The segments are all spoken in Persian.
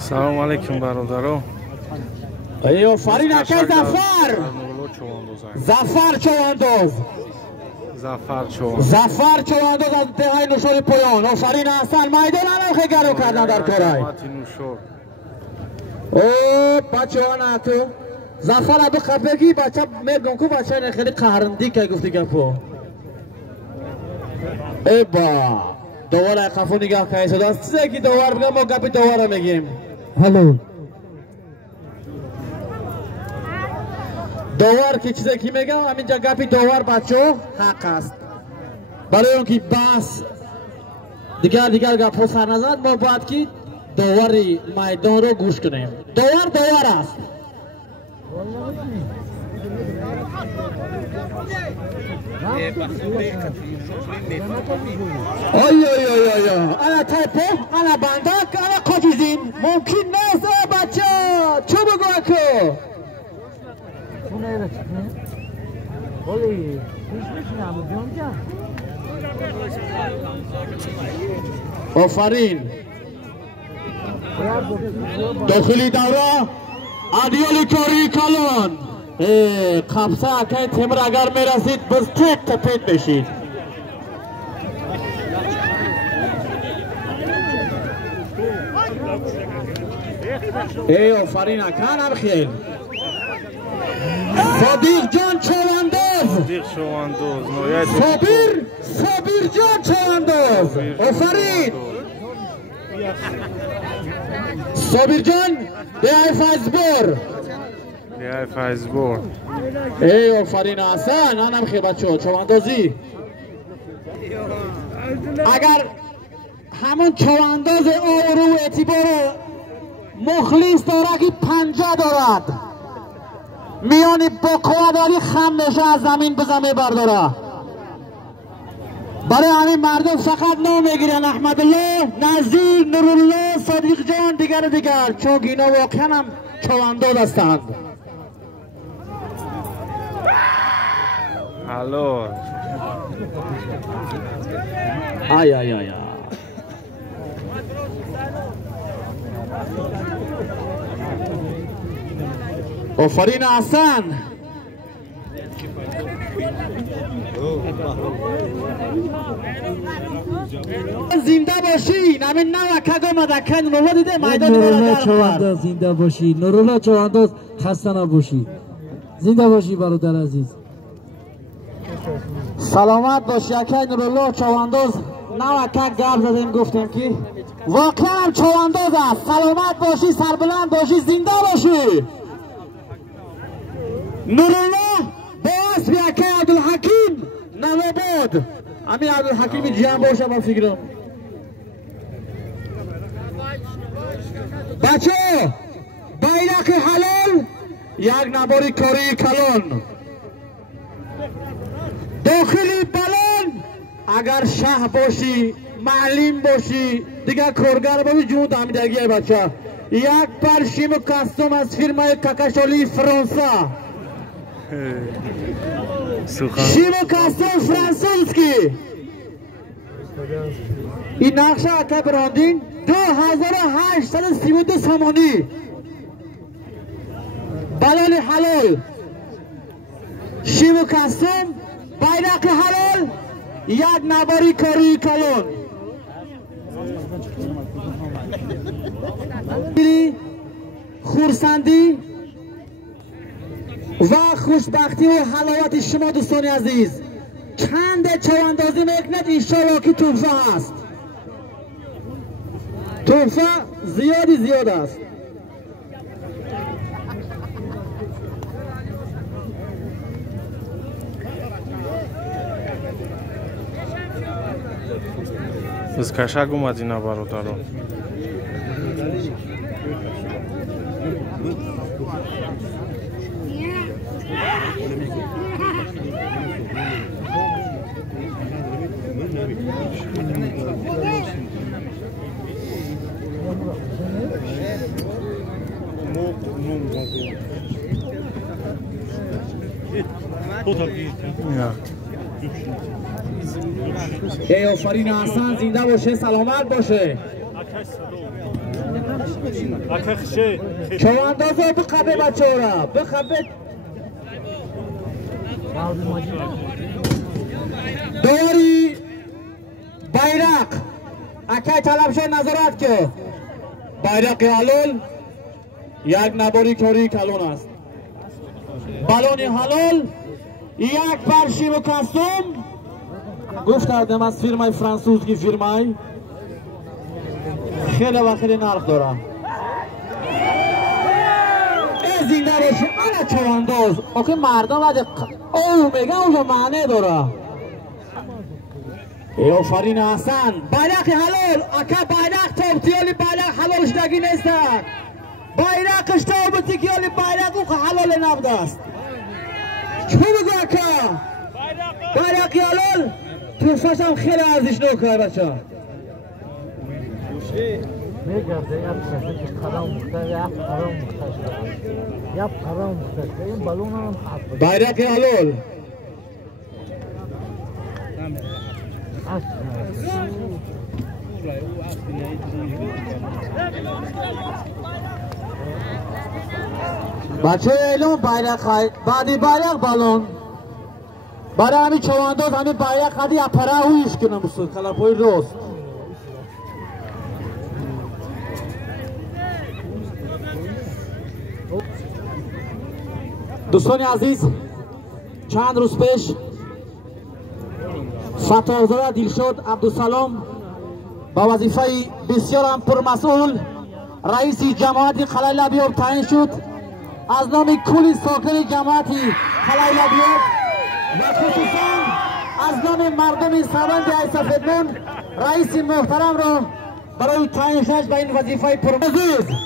سلام علیکم برادران. ای آفرین اکه ظفر چواندوز ظفر چواندوز از انتهای نوشور پایان. آفرین احسن میدان الان خیلی گرو کردن در کارای او بچه ها نه تو ظفر ابو خفگی بچه میگم که بچه خیلی قهرندی که گفتی گفو ای با دوباره خفو نگاه کنی صدا سه که دوباره بگم ما گپی دوباره میگیم هلو دوار که چیزی که میگم همینجا گپی دوار بچه حق است برای اون که بس دیگر گپ سر نزد ما باید که دواری میدان رو گوش کنیم. دوار است آی انا تایپو انا بندک انا قاجزین ممکن نیست بچه چو بگو اکو آفرین داخلی دوره عدیالی کاری کلان قبصه که تمر اگر میرسید بز تپید بشید ای آفرین اکن هم خیل صدیق جان چواندوز صابر جان چواندوز آفرین صابر جان بیای فیزبور ای آفرین حسن انم خیلی بچه چواندازی اگر همون چوانداز آورو اعتبار مخلص داره که پنجه دارد میانی با قواداری خم میشه از زمین به زمین برداره برای همین مردم فقط نام میگیرن احمد الله، نظیر، نورالله، صدیق جان دیگر چون اینا واقعا هم چوانداز هستند. الو آی آفرین حسن زنده باشی نمین نوکه مدکه نورولا دیده نورولا چوانداز زنده باشی نورولا چوانداز خسته نباشی زنده باشی برادر عزیز سلامت باشی اکه نورولا چوانداز نوکه گرد زدیم گفتیم که واقعا هم چوانداز است سلامت باشی سربلند باشی زنده باشی نورولا باعث بیا که عبدالحکیم نواباد همین عبدالحکیم جمع باشه من فکرم بچه بیرق حلال یک نباری کاری کلان داخلی بلان اگر شه باشی معلم باشی دیگه کارگر باشی جون دامیدگی بچه یک پرشیم و کستوم از فرمای ککشالی فرانسه شیمو کستوم فرانسوزکی این نقشه اکه براندین 2832 سامانی بلال حلال شیمو کستوم بیرق حلال یک نباری کاری کلون خورسندی و خوشبختی و حلاوت شما دوستان عزیز چند چواندازی میکند انشاءالله که توفه هست توفه زیاد است از کشک اومد اینا برادران ای آفرین حسن زنده باشه سلامت باشه چوانداز رو بخبه بچه را بخبه دوری bayrak akay talabshay nazorat ke bayrak halol yak nabori kori kalon ast baloni halol yak parshi و کاستوم گفتم از فیرمای فرانسوزی فیرمای خیلی و خیلی نرخ داره این زنده باشه انا چوانداز آخه مردم او میگه اونجا معنی داره ای آفرین حسن bayrak halol aka bayrak toptiyali bayrak halol iştaki neyse bayrak iştaki kiyali bayrak o halol nabd است چه بگو اکا bayrak halol توفش هم خیلی ارزش نوکه بچه میگرده یک سفید قرام مختار یک قرام مختار یک قرام مختار این بالون هم خاص bayrak halol بچه اعلام bayrak بعدی bayrak balon برای همین چوانداز همین bayrak خدی اپره هویش کنم بسید کلاپوی روست دوستان عزیز چند روز پیش فتاحزاده دلشاد عبدالسلام با وظیفه بسیار هم پرمسئول رئیس جماعت قلعه لبیاب تعیین شد از نام کل ساکن جماعت قلعه لبیاب و خصوصا از نام مردم سربند ای سفیدمون رئیس محترم را برای تعیینش به این وظیفه پرمسئول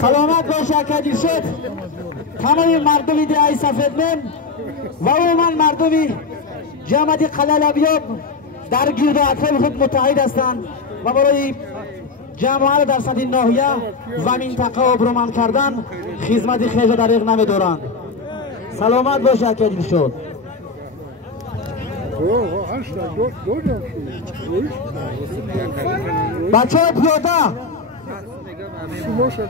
سلامت باشه که دلشاد تمام مردم ای سفیدمون و عموما مردم جماعت قلعه لبیاب در گرد و اطراف خود متحد هستند و برای جماعت در سطح ناحیه و منطقه آبرومند کردن خدمت خیش دریغ نمی‌دارند. سلامت باشه که دلشاد. بچه‌های پیاده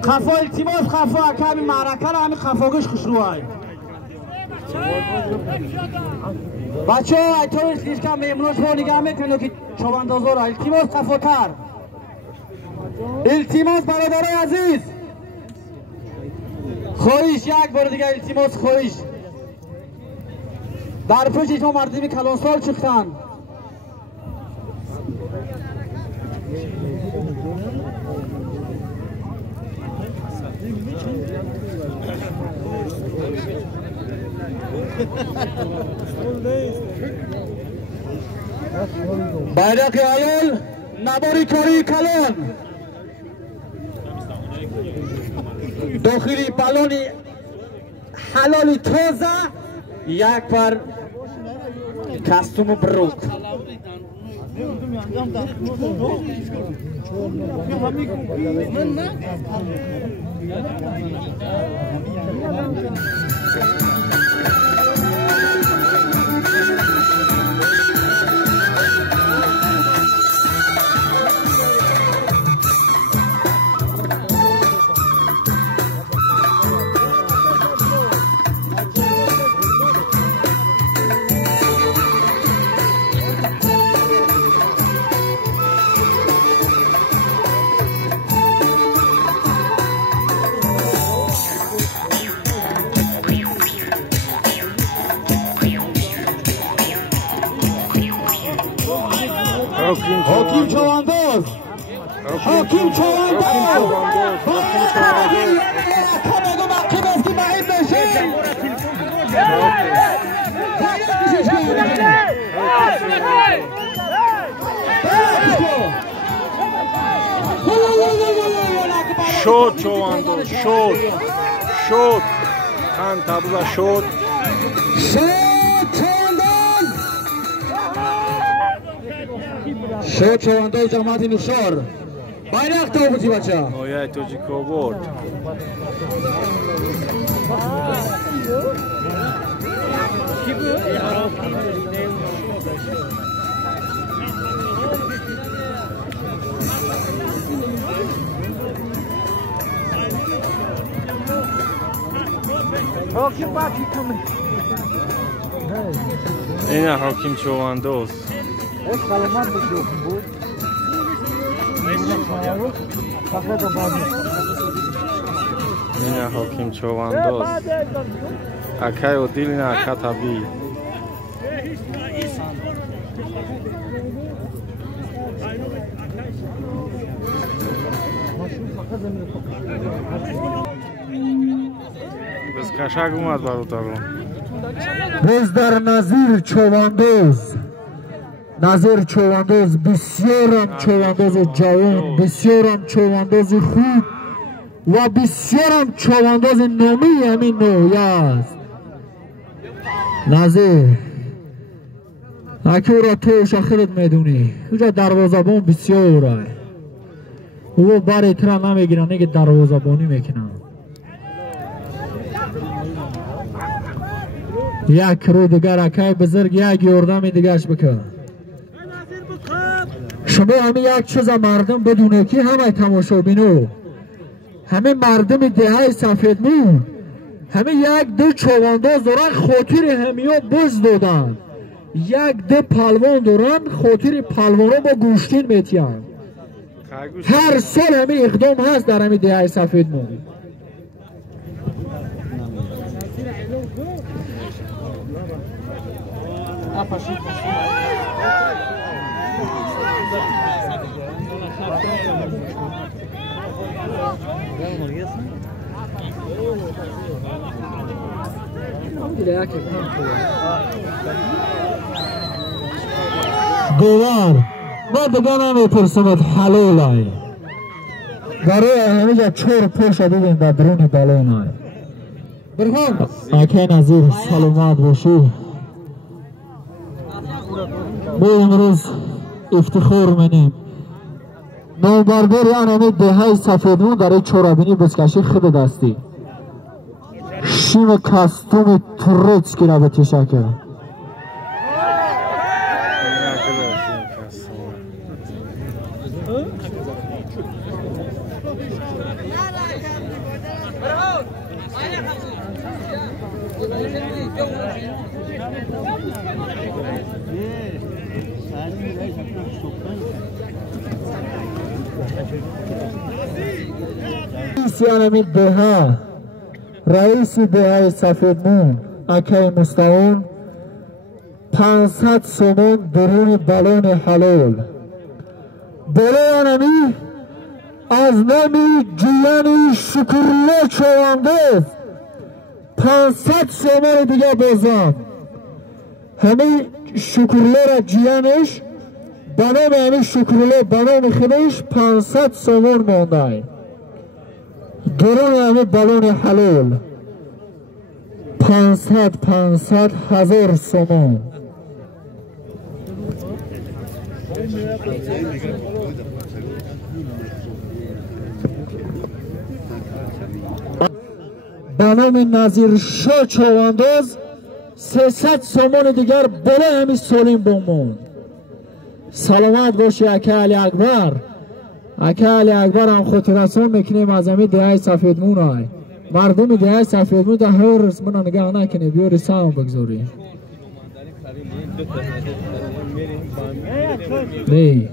خفا التماس خفا که همین معرکه را همین خفاگش خشروهای بچه ها ایتوریش لیش که میمونوش رو نگاه میکنه که چواندازا را التماس خفاتر التماس برادرای عزیز خواهیش یک بار دیگه التماس خواهیش در پیش ما مردمی کلانسال چختن bayrak halol nabori kori kalon داخلی بالونی حلالی تازه یک پر کاستوم بروک حاکم چوانداز حاکم چوانداز کامگو مقیم است که بعید نشه شد چوانداز شد خان تابوزا شد شد چوانداز جماعت نوشار bayrak تابوزی بچه آیا توجی کوبورد این حاکم چواندوز سلامت بشو بود این حاکم چواندوز اکای و دیل نه اکا طبیعی بس کشک اومد برادران باز در نظیر چواندوز بسیارم چواندوز جوان بسیارم چواندوز خوب و بسیارم چواندوز نامی همین نوعی است نظیر اکی او را توش خودت میدونی اونجا دروازه‌بان بسیاره او بر اترا نمیگیرن که دروازه‌بانی میکنن یک رو دیگر اکی بزرگ یک یوردم دیگرش بکن شما همه یک چیز مردم بدونه که همه تماشا بینو همه مردم دهه سفید مون همه یک دو چوانداز دارن خاطر همیا بز دادن یک دو پلوان دارن خاطر پلوان با گوشتین میتین هر سال همه اقدام هست در همه دهه سفید مون گوار ما دیگه نمیپرسمت حلال های برای همه جا چور پوش ببین در درون بلون های برخان اکی نظیر سلامت باشی ما امروز افتخار منیم نوبربر یعنی همه دهه سفیدمون در این چورابینی بسکشی خود دستی شیم کستوم ترچ که را به تشکر رئیس دهه سفیدمون اکی مستعان 500 سومون درون بلون حلال برای نمی از نمی جیانی شکرله چواندوز 500 سومون دیگه بازم همه شکرله را جیانش بنام همه شکرله بنام خودش 500 سومون مانده درون همه بلون حلال 500 هزار سومون بنام نظیر شاه چواندوز 300 سومون دیگر بله همی سالیم بمون سلامت باشی اکی علی اکبر اکی علی اکبر هم خطرسون میکنیم از همی دهه سفیدمون های مردم دهه سفیدمون در هر رسمنا نگاه نکنی بیاری سهم بگذاری بی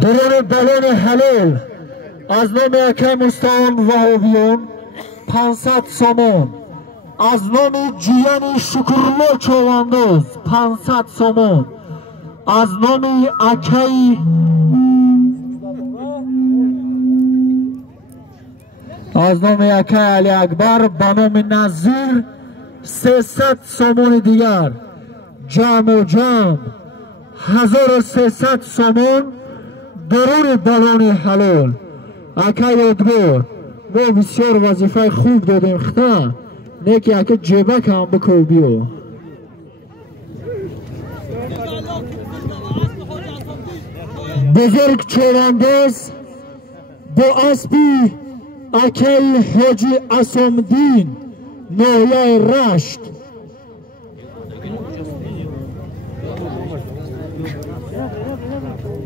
درون بلون حلال از نام اکی مستعان وهابیون 500 سومون از نام جیانی شکرله چواندوز 500 سومون از نام اکی علی اکبر به نام نظیر 300 سومون دیگر جمع و جمع 1300 سومون درون بلون حلال اکی ادبار ما بسیار وظیفه خوب دادیم خدا نیکی اکی جیبک هم بکو بیو بزرگ چواندوز با اسبی اکی حاجی اسامدین نویای رشت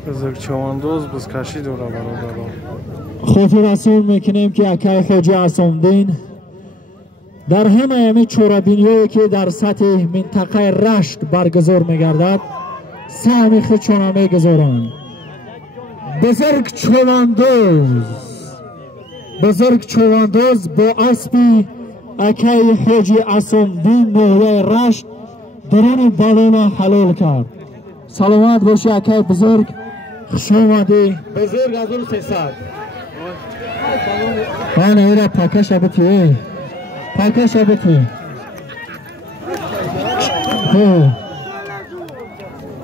بزرگ چواندوز بز کشید او را برادران. خاطر رسول میکنیم که اکای خواجه عصامدین در همه همی چورابینیایی که در سطح منطقه رشت برگزار میگردد سهمی خودشان میگذارند. بزرگ چواندوز با اسبی اکای خواجه عصامدین نویای رشت درون بالون حلال کرد. سلامت باشی اکای بزرگ، خوش آمدی. بزرگ از اون 300 آنه ایره پاکش بتی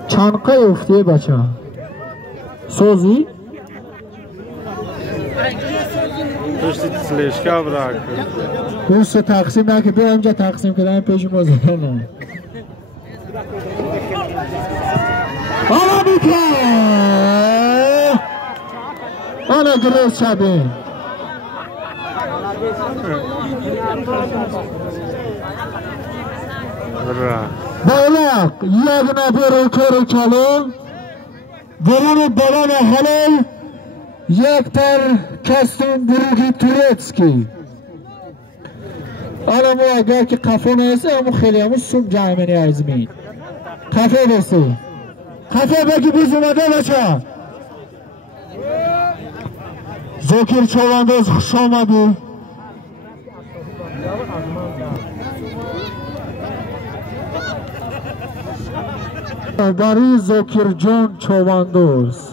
چنقه افتی بچه سوزی داشتی سلیشکا برا کرد دوست تقسیم نکه بیا اینجا تقسیم کردن پیش مزارانه آلا بیکن آلا گروز شبه بالاق یک نبیر کار کلون درون بالان حلال یک پر کستون دروگی تورتسکی حالا ما اگر که قفو نیسته همون خیلی همون سوم جایمنی ازمین قفو بسته قفو بگی بیز اومده بچه زکر چواندوز خوش آمدی برای زکر جان چواندوز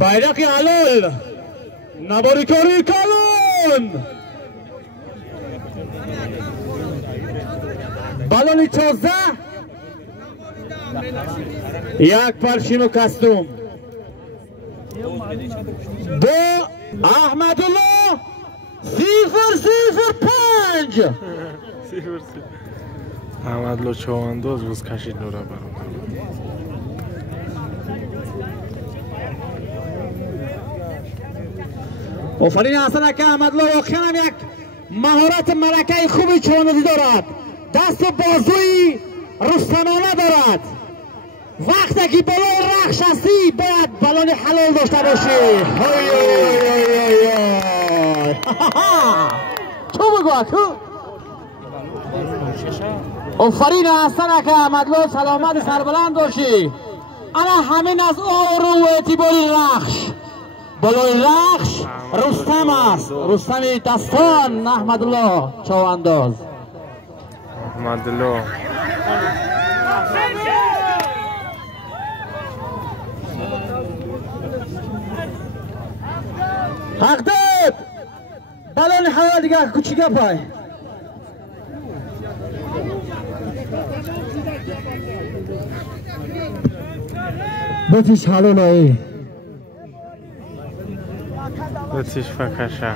bayrak halal nabarikari kalon baloni 14 یک پرشینو کستوم دو احمدالله 005 احمدالله چواندوز بز کشید او را برادران. آفرین حسن که احمدالله واقعا هم یک مهارت ملکه خوبی چواندوزی دارد دست و بازوی رستمانه دارد وقتی که بالای رخش هستی باید بالان حلال داشته باشی تو بگو اکو آفرین حسن که احمدالله سلامت سربلند داشتی انا همین از آورو و اعتباری رخش بالای رخش رستم است رستم دستان احمدالله چواندوز احمدالله حق داد بالان حلال دیگه کوچیکه پای بتیش حلال ای بتیش فکشه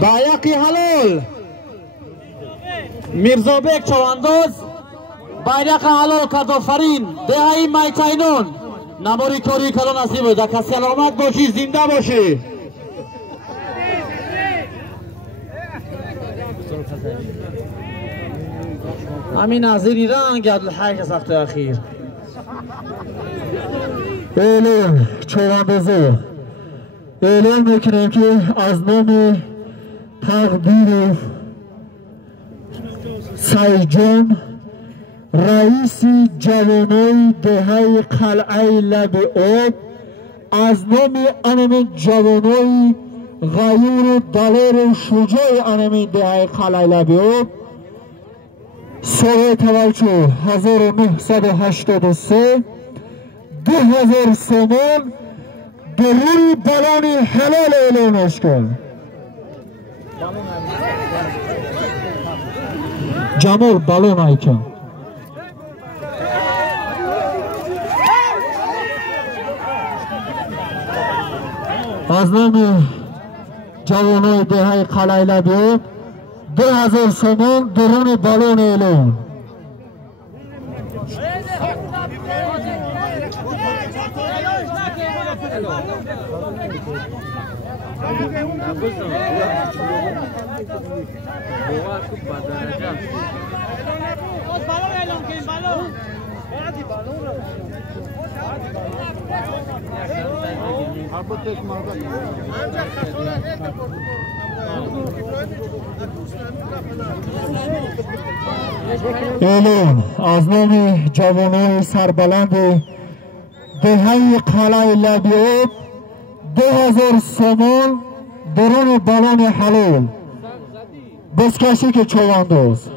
bayaki halal میرزابک چواندوز bayrak halal کرد آفرین دهایی میتینون نماری کاری کلو نصیب بوده که سلامت باشی زنده باشی همین نظیری رنگ عبدالحق از هفته اخیر اعلام چواندوزو اعلام میکنیم که از نام تقدیر سیجان رئیس جوانای دهه قلعه لب آب از نام انم جوانای غیور دلیر شجاع انم دهه قلعه لب آب سوره تولچو 1983 2000 سومون درون بالون حلال اعلانش کرد. جمال بالون ایکن از نام جوانای دهه قلعه لبیاب 2000 سومون درون بالون اعلان. اعلان از نام جوانان سربلند دهه قلعه لبیاب 2000 سومون درون بالون حلال بزکشی که چوانداز.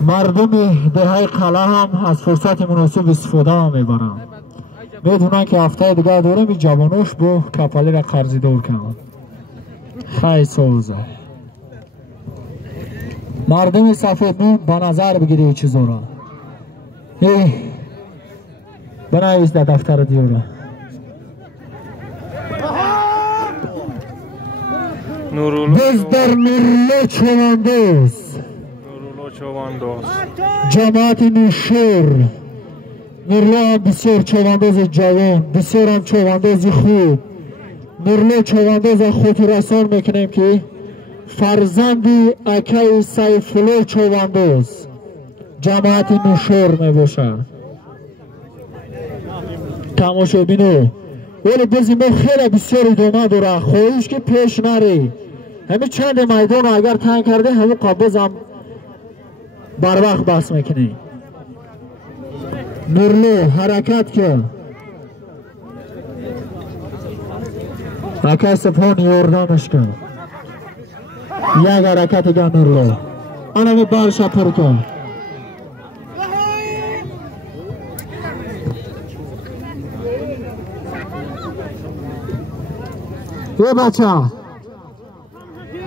مردم دهه قلعه هم از فرصت مناسب استفاده میبرن. میدونن که هفته دیگه دارم این جوانوش با کپالی را قرضی دور کنن. خیلی سوزه مردم سفید نون با نظر بگیری این چیزا را. بنایست در دفتر دیوره بز در نورلو چوانداز جماعت نوشور. نورلو هم بسیار چوانداز جوان، بسیار هم چوانداز خوب. نورلو چوانداز خود رسان میکنیم که فرزندی اکای سیفلو چوانداز جماعت نوشور میباشه. تماشا بینو ولی بزی ما خیلی بسیار ادامه داره. خواهیش که پیش نری. همین چند میدان اگر تنگ کرده همون قبض هم بر وقت بس میکنی. نورلو حرکت کن. اکای سپان یوردانش کن. یک حرکت کن نورلو. آنمی بارش پر کن. یه بچه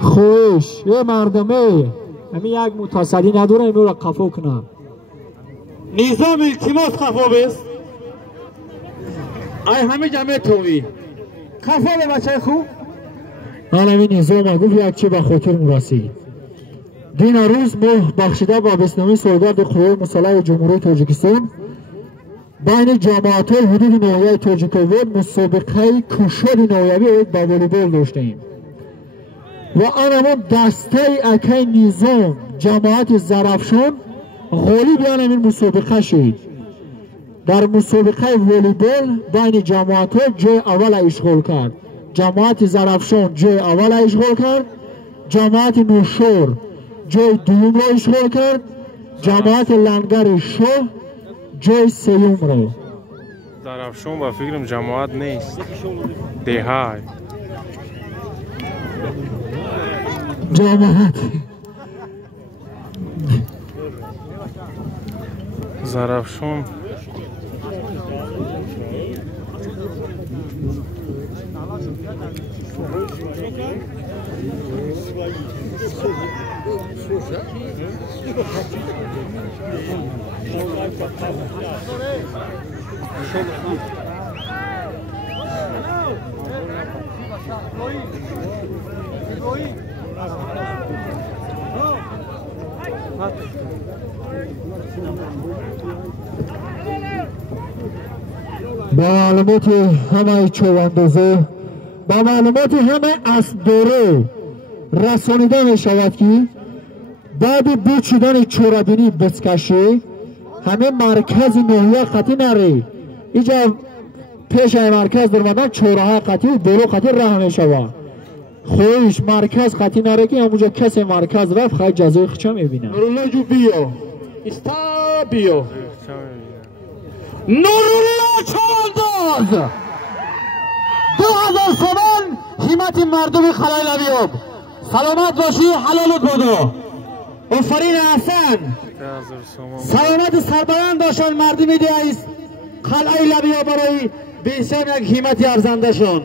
خوش یه مردمه همین یک متصدی نداره اینو را قفا کنم. نظام التماس قفا بست. ای همه جمعه توی قفا به بچه خوب. من همین نظام گفت یک چی به خاطر مرسی. دین روز ما بخشیده با بسنامی سالگرد قوای مسلح جمهوری تاجیکستان بین جماعت های حدود ناحیه تاجیکستان مسابقه کشور ناحیوی با والیبال داشتیم و آنمون دسته اکای نظام جماعت زرافشان غالب این مسابقه شد. در مسابقه والیبال بین جماعت ها جای اول اشغال کرد. جماعت زرافشان جای اول اشغال کرد. جماعت نوشور جای دوم را اشغال کرد. جماعت لنگر شاه جای سیوم را. زرافشان با فکرم جماعت نیست، دهه جماعت زرافشان با معلومات همه چواندازه با معلومات همه اسبداره رسانیده می شود که بعد بود شدن چورابینی بسکشی همه مرکز ناحیه قطعی نره اینجا پیش مرکز در مدن چوره قطعی و برو قطعی راه می شود. خویش مرکز قطعی نره که همونجا کسی مرکز رفت خیلی جزای خچه می بینه. نورالله جو بیو استا بیو نورالله چوانداز 2000 تومان همت مردم قلعه لبیاب. سلامت باشی، حلالت بودو. آفرین حسن 10,000 سوم سلامت سربلند داشتن مردمی دیایست قلعه لبیا برای بسیار یک قیمتی ارزنده شون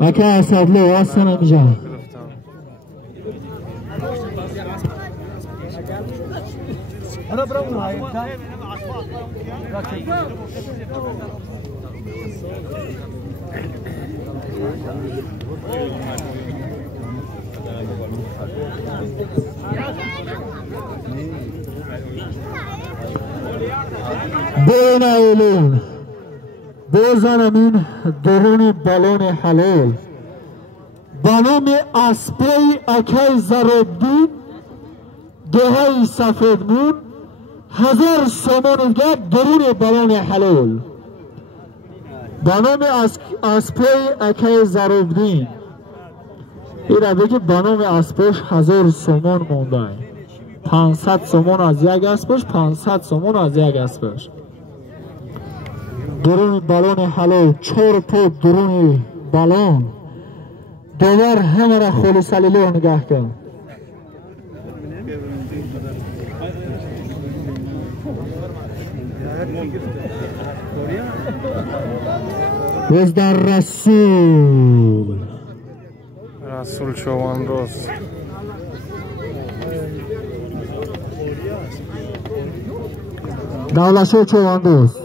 اکا اسدلو هستن اینجا گرفتم. بین ایلون بزنم این درون بالون حلال با نام اسپی اکای زرابدین دهه سفیدمون 1000 سومن درون بالون حلال با نام اسپی اکای زرابدین این را بگی با نام اسپش 1000 سومن مونده 500 سومن از یک اسپش 500 سومن از یک اسپش درون بالون حلال 4 پود درون بالون داور همه را خولی سلیلو نگاه کن وز در رسول چواندوز دولشو چواندوز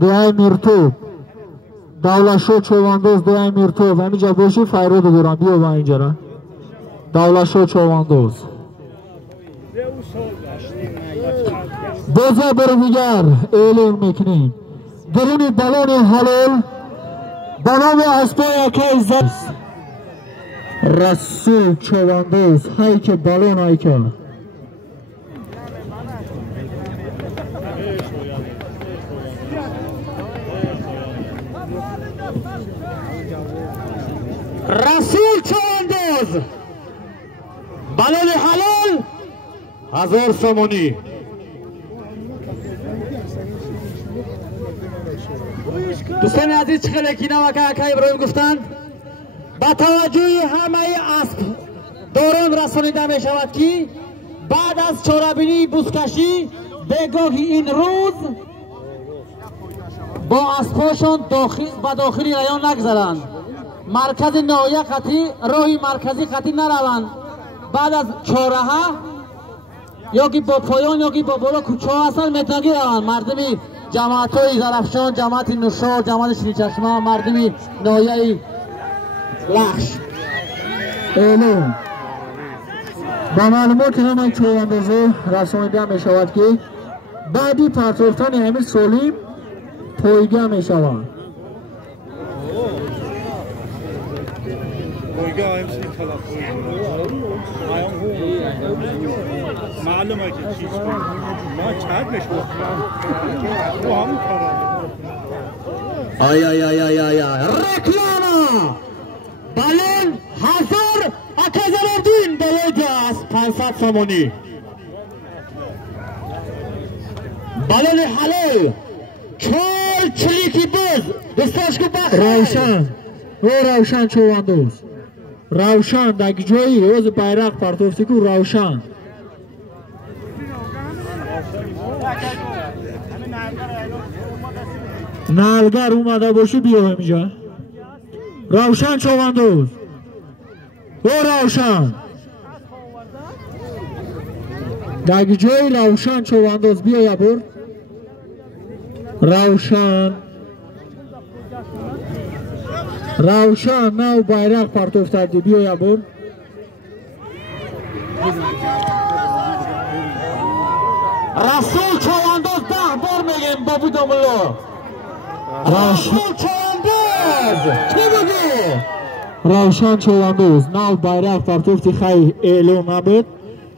دعای میرتوب دولشو چواندوز دعای میرتوب همینجا باشی فیرود دورم بیا با اینجا را دولشو چواندوز بازه بر دیگر اعلام میکنیم درون بالون حلال با نام اسپای که زست رسول چواندوز های که بالون های که رسول چواندوز بالون حلال 1000 سومنی دوستان عزیز چه خیلی کینا و که ابراهیم گفتند با توجه همه اسب دوران رسانیده می شود که بعد از چورابینی بوسکشی بگاهی این روز با اسباشون با داخلی رایان نگذارند مرکز نهایه خطی راهی مرکزی خطی نروند بعد از چهارراه یا که با پایان یا که با بالا کوچه ها هستن متنگی روند مردمی جماعت های زرفشان جماعت نوشار جماعت شیرچشمه مردمی نهایه لخش اعلام با معلومات همه چواندوزه رسانیده می شود که بعدی پرتوفتان همه سولیم پایگاه می شود معلومه که چیز ما چند نشون تو همون آی آی آی آی آی رکلاما بالون 1000 اکزاردین بلوجه است 500 سومنی بالون حلال 4 چلیکی بز دستاش که بخیر روشن او روشن چواندوز روشن در جایی روز بیرق پرتوفتی که روشن نالگر اومده باشی بیا همینجا روشن چواندوز او روشن در جایی روشن چواندوز بیا یا بر روشن روشن نو بیرق پرتوفتادی بیا یا بر رسول چواندوز 10 بار میگیم بابو داملو رسول چواندوز چی بگی؟ روشن چواندوز نو بیرق پرتوفتی خیلی اعلام نبود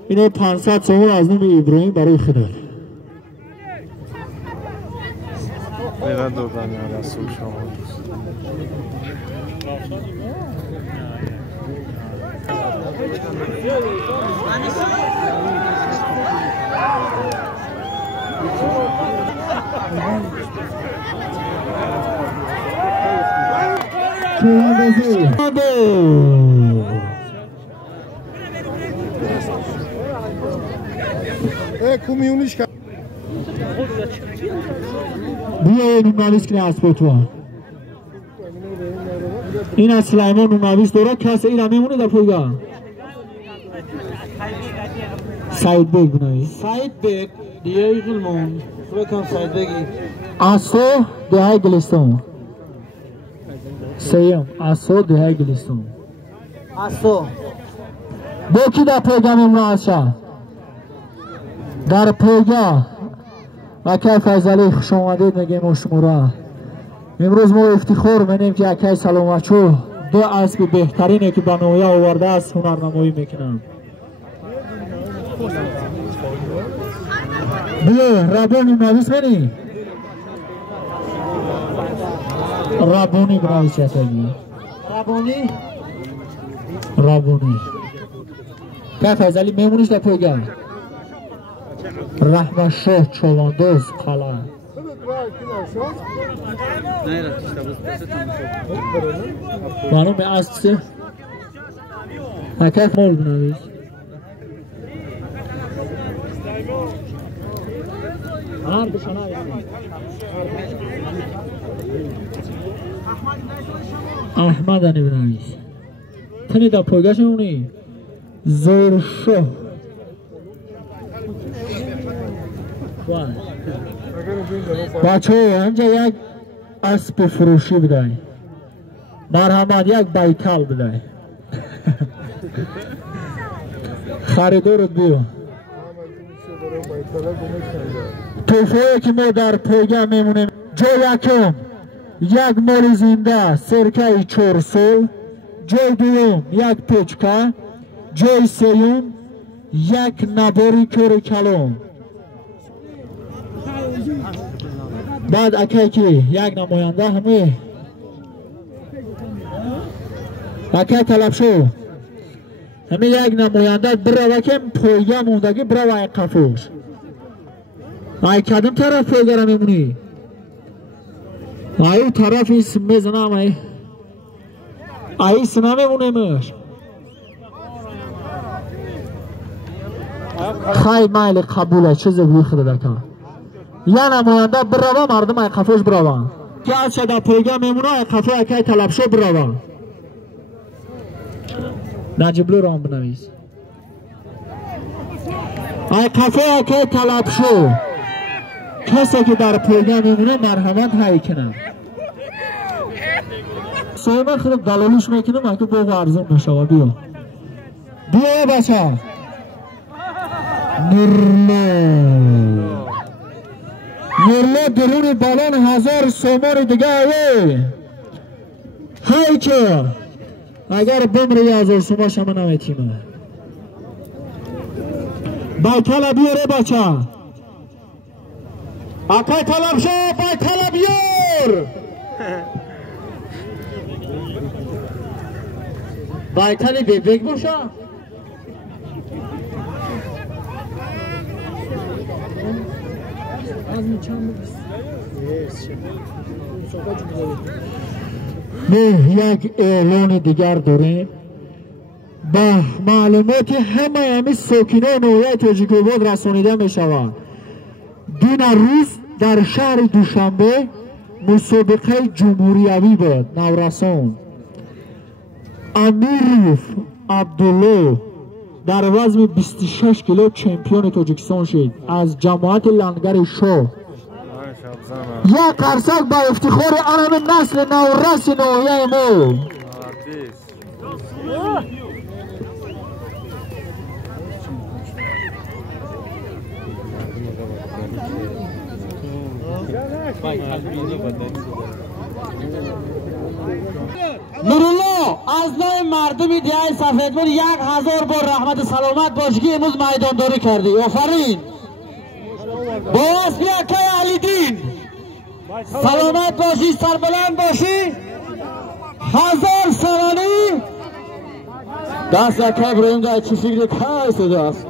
اینه 500 سومن از نام ابراهیم برای خدا اینا دادن یا رسول چواندوز چواندازی کومیونیش کرد بیا نوناویس کنه اسب تو این از سلیمان نوناویس داره کسی این هم میمونه در پویگاه سعید بیگ بنویس سعید بیگ دیگه ایقلمون بکن سعید بیگی اسو دهای گلستون سیم اسو دهای گلستون اسو با کی در پویگاه میمونه ازشا در پویگاه اکای فیضلی خوش آمدید میگیم و شما امروز ما افتخار می‌کنیم که اکای سلامتچو دو اسب بهترینه که به نوعیه آورده است هنرنمایی میکنم بیا ربانی نویس کنی ربانی بنویس چطوری ربانی که فیضلی میمونیش در پویگاه رحمت شاه چوانداز قلعه معلوم به اسب چه؟ حکف مول بنویس احمد انی بنویس تنی در پویگاه شمونی زورشاه بچه اینجا یک اسب فروشی بدهی مرحمت یک بیتل بدهی خریدارت بیا توفایی که ما در پویگاه میمونیم جای یکم یک مال زنده سرکه 4 سال جای دوم یک پچکه جای سیوم یک نباری کور کلام بعد اکی که یک نماینده همه اکی طلب شو همه یک نماینده برای که پویگاه موندگی برای قفوش ای کدام طرف پویگاه را میمونی ای طرف اسم بزنم ای اسم نمیمونیمش خیلی مایل قبوله چیز بوی خدا دکا یا نماینده بروا مردم ای قفوش بروا که از شده پویگاه میمونه ای قفو اکی طلب شو بروا نجیبلو رام بنویس ای قفو اکی طلب شو کسی که در پویگاه میمونه مرحمت های کنم سایمان خود دلالیش میکنم اگه با ارزان نشوه بیا بیا بچه نرلا درون بالان 1000 سومار دیگه آیه های که اگر بمره 1000 سومار شما نمیتیمه بیتل بیاره بچه اکای طلب شو بیتل بیار بیتل بیگ باشه یک اعلان دیگر داریم با معلومات همه ساکنان نوعیه تاجیک‌آباد رسانیده می شود دین روز در شهر دوشنبه مسابقه جمهوریوی بود نورسان امیر عبدالله در وزن 26 کیلو چمپیون تاجیکستان شد از جماعت لنگر شاه یک قرصک با افتخار علم نسل نورس نوعیه ما نورالله از نام مردمی دیای سفیدمون 1000 بار رحمت سلامت باشی امروز میدانداری کردی آفرین با اسم اکای علیدین سلامت باشی سربلند باشی 1000 سوانی دست اکای بریم در چی فکر کای صدا است